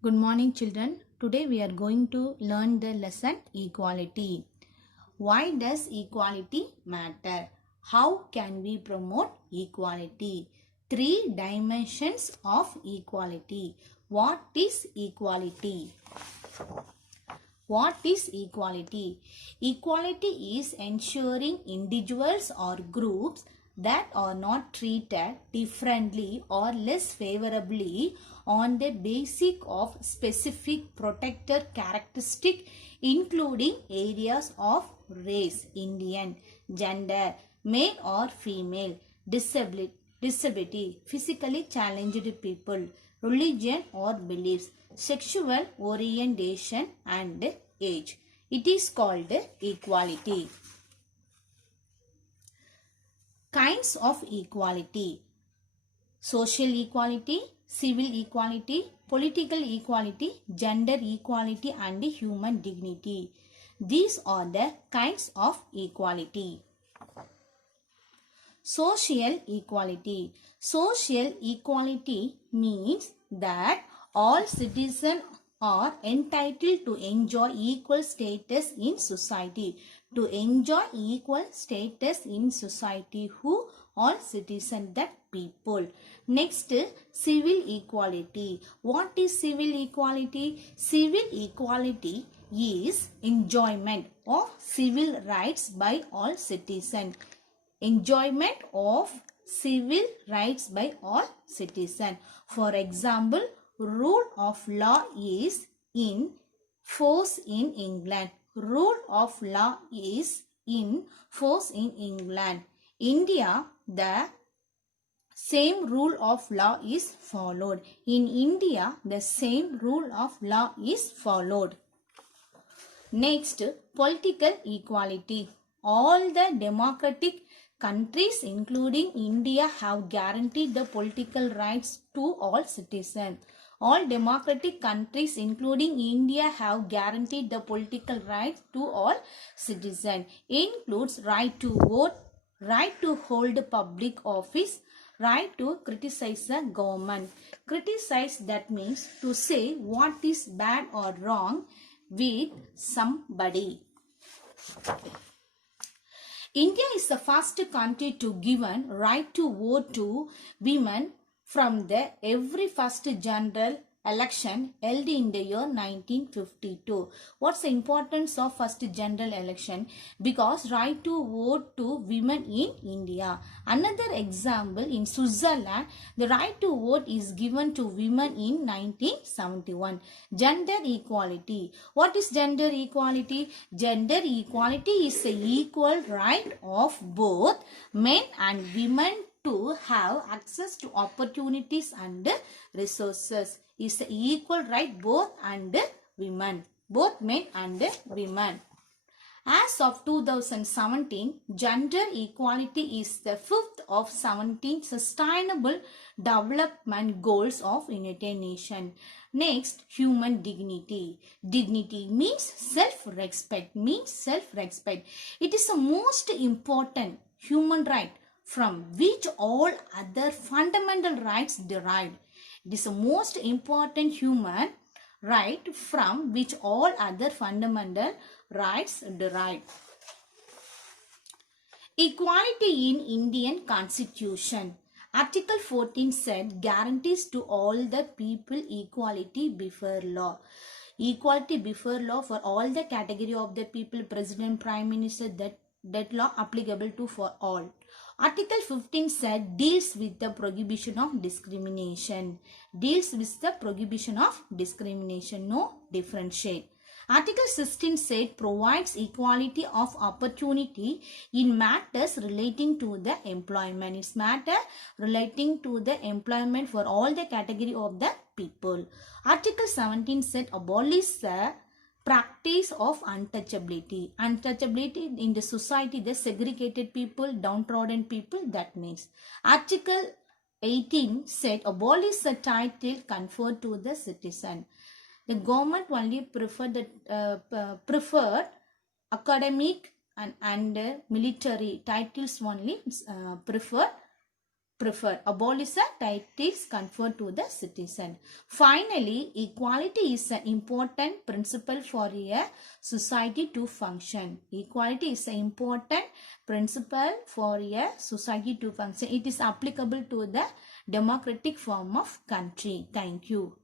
Good morning, children. Today we are going to learn the lesson equality. Why does equality matter? How can we promote equality? Three dimensions of equality. What is equality? What is equality? Equality is ensuring individuals or groups that are not treated differently or less favorably on the basis of specific protected characteristic including areas of race, Indian, gender, male or female, disability, physically challenged people, religion or beliefs, sexual orientation and age. It is called equality. Kinds of equality: social equality, civil equality, political equality, gender equality and human dignity. These are the kinds of equality. Social equality. Social equality means that all citizens are entitled to enjoy equal status in society. To enjoy equal status in society, who all citizens, that people. Next, civil equality. What is civil equality? Civil equality is enjoyment of civil rights by all citizens. Enjoyment of civil rights by all citizens. For example, rule of law is in force in England. Rule of law is in force in England. India, the same rule of law is followed. In India, the same rule of law is followed. Next, political equality. All the democratic countries including India have guaranteed the political rights to all citizens. All democratic countries including India have guaranteed the political rights to all citizens. Includes right to vote, right to hold public office, right to criticize the government. Criticize, that means to say what is bad or wrong with somebody. India is the first country to given right to vote to women from the every first general election held in the year 1952. What's the importance of first general election? Because right to vote to women in India. Another example, in Switzerland, the right to vote is given to women in 1971. Gender equality. What is gender equality? Gender equality is the equal right of both men and women to have access to opportunities and resources. Is the equal right both and women, both men and women. As of 2017, gender equality is the fifth of 17 Sustainable Development Goals of United Nations. Next, human dignity. Dignity means self-respect. It is the most important human right from which all other fundamental rights derive. It is the most important human right from which all other fundamental rights derive. Equality in Indian Constitution. Article 14 said guarantees to all the people equality before law. Equality before law for all the category of the people, president, prime minister, that law applicable to for all. Article 15 said deals with the prohibition of discrimination. Deals with the prohibition of discrimination, no differentiate. Article 16 said provides equality of opportunity in matters relating to the employment. It's matter relating to the employment for all the category of the people. Article 17 said abolish the practice of untouchability. Untouchability in the society, the segregated people, downtrodden people, that means. Article 18 said abolish the title conferred to the citizen. The government only preferred academic and military titles only preferred prefer. Abolish the titles conferred to the citizen. Finally, equality is an important principle for a society to function. Equality is an important principle for a society to function. It is applicable to the democratic form of country. Thank you.